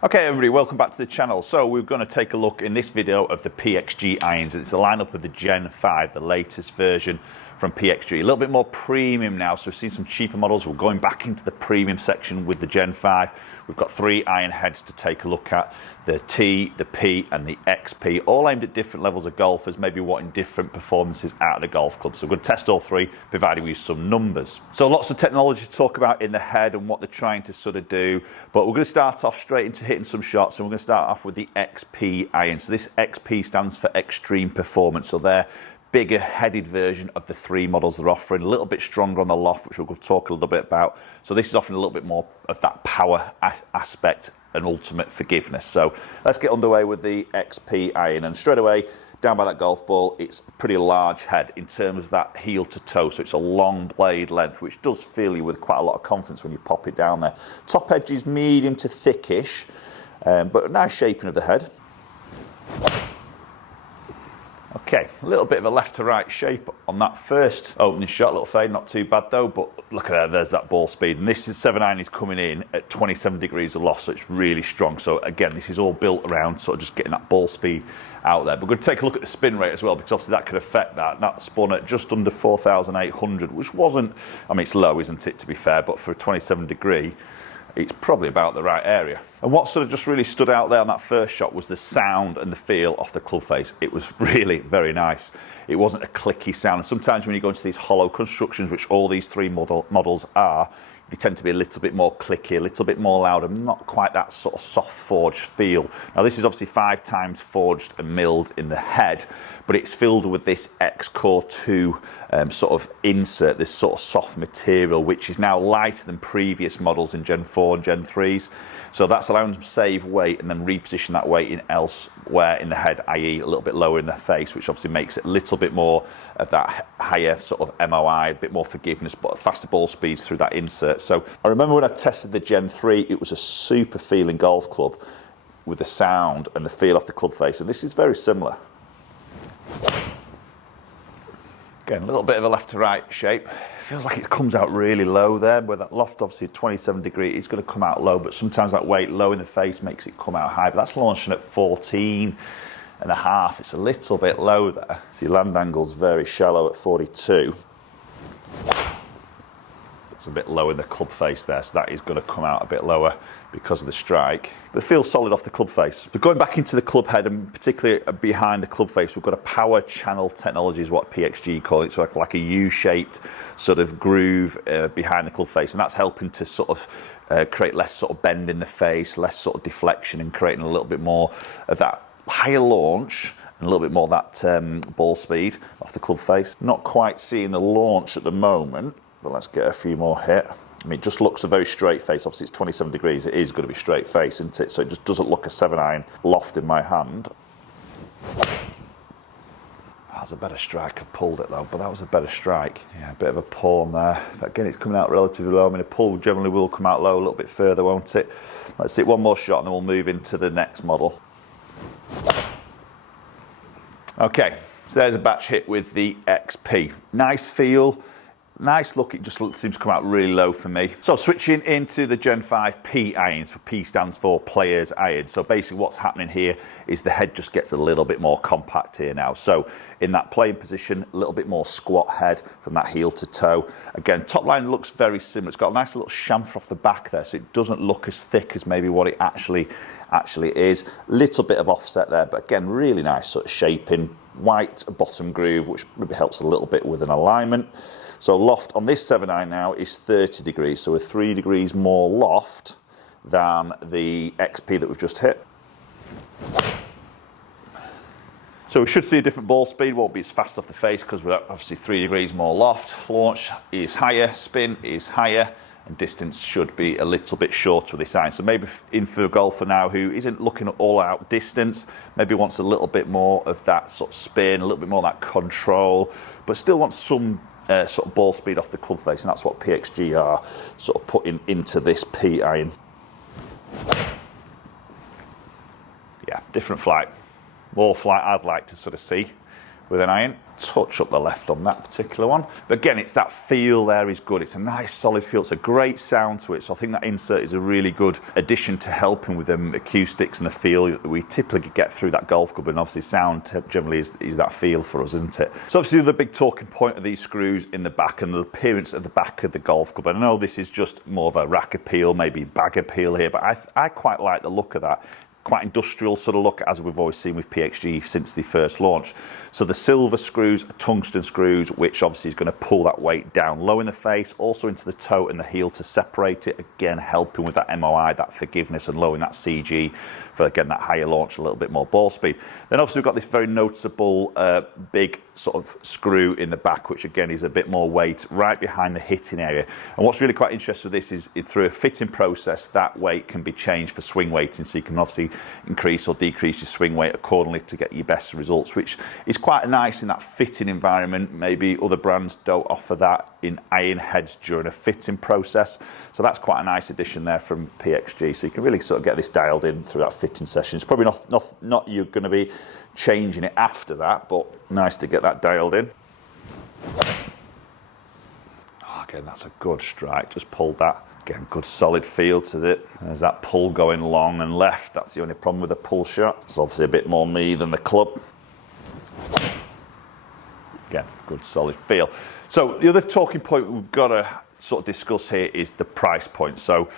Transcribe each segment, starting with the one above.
Okay everybody, welcome back to the channel. So we're going to take a look in this video of the PXG irons. It's the lineup of the Gen 5, the latest version from PXG. A little bit more premium now, so we've seen some cheaper models. We're going back into the premium section with the Gen 5. We've got 3 iron heads to take a look at. The T, the P and the XP, all aimed at different levels of golfers, maybe wanting different performances out of the golf club. So we're going to test all 3, providing we use some numbers. So lots of technology to talk about in the head and what they're trying to sort of do. But we're going to start off straight into hitting some shots, and we're going to start off with the XP iron. So this XP stands for Extreme Performance. So they're bigger headed version of the 3 models they're offering, a little bit stronger on the loft, which we'll talk a little bit about. So this is offering a little bit more of that power aspect and ultimate forgiveness. So let's get underway with the XP iron, and straight away down by that golf ball, it's a pretty large head in terms of that heel to toe, so it's a long blade length, which does fill you with quite a lot of confidence when you pop it down there. Top edge is medium to thickish, but a nice shaping of the head. Okay, a little bit of a left to right shape on that first opening shot, a little fade, not too bad though, but look at that, there's that ball speed. And this is 7-iron is coming in at 27 degrees of loft, so it's really strong. So again, this is all built around sort of just getting that ball speed out there. But we're going to take a look at the spin rate as well, because obviously that could affect that. That spun at just under 4,800, which wasn't, I mean, it's low, isn't it, to be fair, but for a 27 degree, it's probably about the right area. And what sort of just really stood out there on that first shot was the sound and the feel off the club face. It was really very nice. It wasn't a clicky sound. And sometimes when you go into these hollow constructions, which all these 3 models are, they tend to be a little bit more clicky, a little bit more loud, and not quite that sort of soft forged feel. Now this is obviously 5 times forged and milled in the head, but it's filled with this X-Core 2 sort of insert, this sort of soft material, which is now lighter than previous models in Gen 4 and Gen 3s. So that's allowing them to save weight and then reposition that weight in elsewhere in the head, i.e. a little bit lower in the face, which obviously makes it a little bit more of that higher sort of MOI, a bit more forgiveness, but faster ball speeds through that insert. So I remember when I tested the Gen 3, it was a super feeling golf club with the sound and the feel off the club face, and this is very similar. Again, a little bit of a left to right shape. Feels like it comes out really low there, where that loft obviously 27 degree, it's going to come out low, but sometimes that weight low in the face makes it come out high. But that's launching at 14.5. It's a little bit low there. See, land angle's very shallow at 42. It's a bit low in the club face there, so that is going to come out a bit lower because of the strike. But it feels solid off the club face. So going back into the club head, and particularly behind the club face, we've got a power channel technology is what PXG call it. So like a U-shaped sort of groove behind the club face, and that's helping to sort of create less sort of bend in the face, less sort of deflection, and creating a little bit more of that higher launch and a little bit more of that ball speed off the club face. Not quite seeing the launch at the moment, but let's get a few more hit. I mean, it just looks a very straight face. Obviously, it's 27 degrees. It is going to be straight face, isn't it? So it just doesn't look a 7-iron loft in my hand. That was a better strike. I pulled it, though, but that was a better strike. Yeah, a bit of a pawn there. But again, it's coming out relatively low. I mean, a pull generally will come out low a little bit further, won't it? Let's see one more shot, and then we'll move into the next model. Okay, so there's a batch hit with the XP. Nice feel. Nice look, it just seems to come out really low for me. So switching into the Gen 5 P irons, for P stands for players iron. So basically what's happening here is the head just gets a little bit more compact here now. So in that playing position, a little bit more squat head from that heel to toe. Again, top line looks very similar. It's got a nice little chamfer off the back there, so it doesn't look as thick as maybe what it actually is. Little bit of offset there, but again, really nice sort of shaping. White bottom groove, which maybe helps a little bit with an alignment. So loft on this 7-iron now is 30 degrees, so we're 3 degrees more loft than the XP that we've just hit. So we should see a different ball speed, won't be as fast off the face because we're obviously 3 degrees more loft. Launch is higher, spin is higher, and distance should be a little bit shorter with this iron. So maybe in for a golfer now who isn't looking at all out distance, maybe wants a little bit more of that sort of spin, a little bit more of that control, but still wants some sort of ball speed off the club face, and that's what PXG are sort of putting into this P iron. Yeah, different flight. More flight I'd like to sort of see with an iron. Touch up the left on that particular one. But again, it's that feel there is good. It's a nice solid feel. It's a great sound to it. So I think that insert is a really good addition to helping with them acoustics and the feel that we typically get through that golf club. And obviously sound generally is that feel for us, isn't it? So obviously the big talking point of these screws in the back and the appearance at the back of the golf club. And I know this is just more of a rack appeal, maybe bag appeal here, but I quite like the look of that. Quite industrial sort of look, as we've always seen with PXG since the first launch. So the silver screws are tungsten screws, which obviously is going to pull that weight down low in the face, also into the toe and the heel to separate it, again helping with that MOI, that forgiveness, and lowering that CG for, again, that higher launch, a little bit more ball speed. Then obviously we've got this very noticeable big sort of screw in the back, which again is a bit more weight right behind the hitting area. And what's really quite interesting with this is through a fitting process, that weight can be changed for swing weighting, so you can obviously increase or decrease your swing weight accordingly to get your best results, which is quite nice in that fitting environment. Maybe other brands don't offer that in iron heads during a fitting process, so that's quite a nice addition there from PXG. So you can really sort of get this dialed in through that fitting session. It's probably not you're going to be changing it after that, but nice to get that dialed in. Again, that's a good strike, just pulled that. Again, good solid feel to it. There's that pull going long and left. That's the only problem with a pull shot. It's obviously a bit more me than the club. Again, good solid feel. So the other talking point we've got to sort of discuss here is the price point. So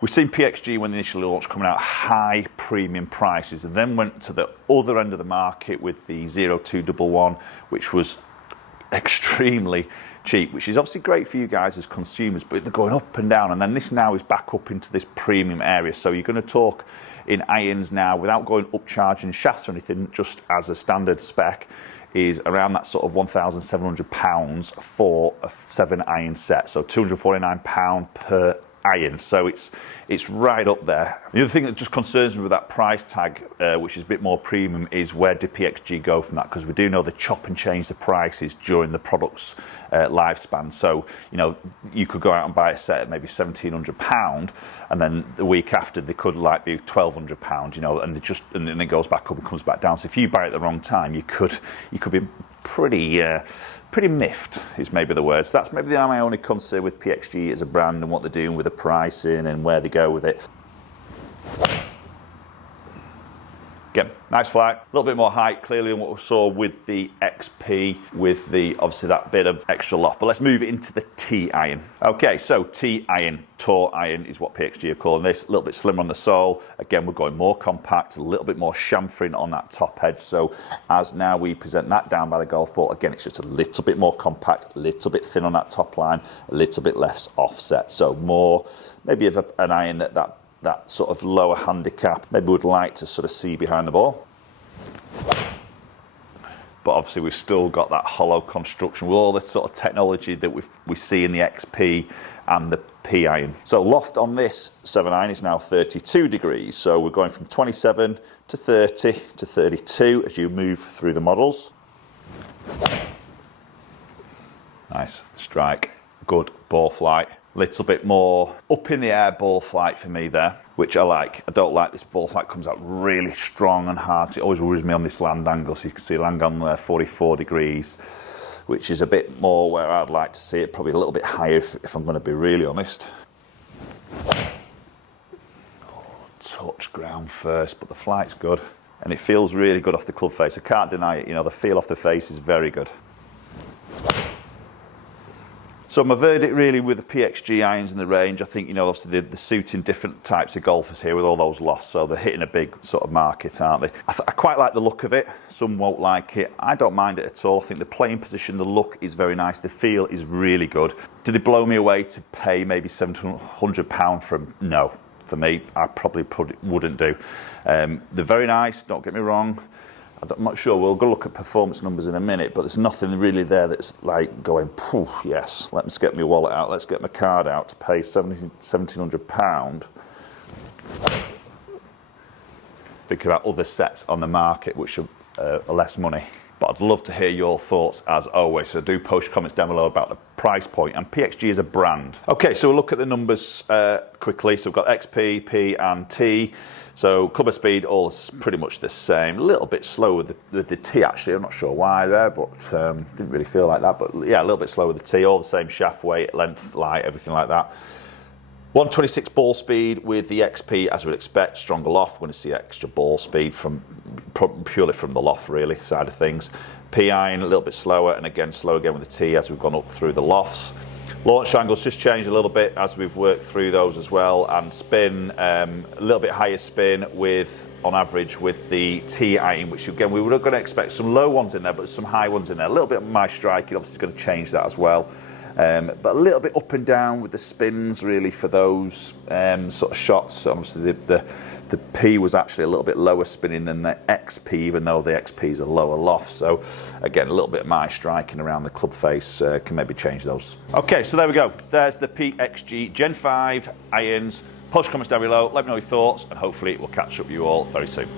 we've seen PXG when they initially launched coming out high premium prices, and then went to the other end of the market with the 0211, which was extremely cheap, which is obviously great for you guys as consumers, but they're going up and down, and then this now is back up into this premium area. So you're going to talk in irons now without going upcharging shafts or anything, just as a standard spec, is around that sort of £1,700 for a 7-iron set, so £249 per iron. So it's right up there. The other thing that just concerns me with that price tag, which is a bit more premium, is where do PXG go from that? Because we do know they chop and change the prices during the product's lifespan. So, you know, you could go out and buy a set at maybe £1,700, and then the week after they could like be £1,200, you know, and then it goes back up and comes back down. So if you buy it at the wrong time, you could be pretty miffed, is maybe the word. So that's maybe my only concern with PXG as a brand and what they're doing with the pricing and where they go with it. Again, nice flight, a little bit more height clearly than what we saw with the XP, with the obviously that bit of extra loft. But let's move into the T-iron. Okay, so T-iron, tour iron is what PXG are calling this. A little bit slimmer on the sole. Again, we're going more compact, a little bit more chamfering on that top edge. So as now we present that down by the golf ball, again, it's just a little bit more compact, a little bit thin on that top line, a little bit less offset. So more maybe of an iron that sort of lower handicap maybe would like to sort of see behind the ball. But obviously we've still got that hollow construction with all this sort of technology that we see in the XP and the P iron. So loft on this 7-iron is now 32 degrees. So we're going from 27 to 30 to 32 as you move through the models. Nice strike, good ball flight. Little bit more up in the air ball flight for me there, which I like. I don't like this ball flight comes out really strong and hard, 'cause it always worries me on this land angle. So you can see land on there 44 degrees, which is a bit more where I'd like to see it, probably a little bit higher if I'm going to be really honest. Touch ground first, but the flight's good and it feels really good off the club face. I can't deny it, you know, the feel off the face is very good. So my verdict really with the PXG irons in the range, I think, you know, obviously they're suiting different types of golfers here with all those lofts, so they're hitting a big sort of market, aren't they? I quite like the look of it. Some won't like it. I don't mind it at all. I think the playing position, the look is very nice. The feel is really good. Did it blow me away to pay maybe £700 for them? No. For me, I probably wouldn't do. They're very nice, don't get me wrong. I'm not sure, we'll go look at performance numbers in a minute, but there's nothing really there that's like going, poof, yes, let's get my wallet out, let's get my card out to pay £1,700. Think about other sets on the market which are less money. But I'd love to hear your thoughts as always, so do post your comments down below about the price point and PXG as a brand. Okay, so we'll look at the numbers quickly. So we've got XP, P and T. So clubber speed, all pretty much the same. A little bit slower with the T actually. I'm not sure why there, but didn't really feel like that. But yeah, a little bit slower with the T. All the same shaft weight, length, light, everything like that. 126 ball speed with the XP, as we'd expect. Stronger loft. We're going to see extra ball speed from purely from the loft really side of things. P-iron a little bit slower, and again slow again with the T as we've gone up through the lofts. Launch angles just changed a little bit as we've worked through those as well, and spin a little bit higher spin with, on average, with the T-iron, which again we were going to expect some low ones in there, but some high ones in there. A little bit of my striking obviously is going to change that as well. But a little bit up and down with the spins really for those sort of shots. So obviously the P was actually a little bit lower spinning than the XP, even though the XP is a lower loft. So again, a little bit of my striking around the club face can maybe change those. Okay, so there we go. There's the PXG Gen 5 irons. Post comments down below, let me know your thoughts, and hopefully we'll catch up with you all very soon.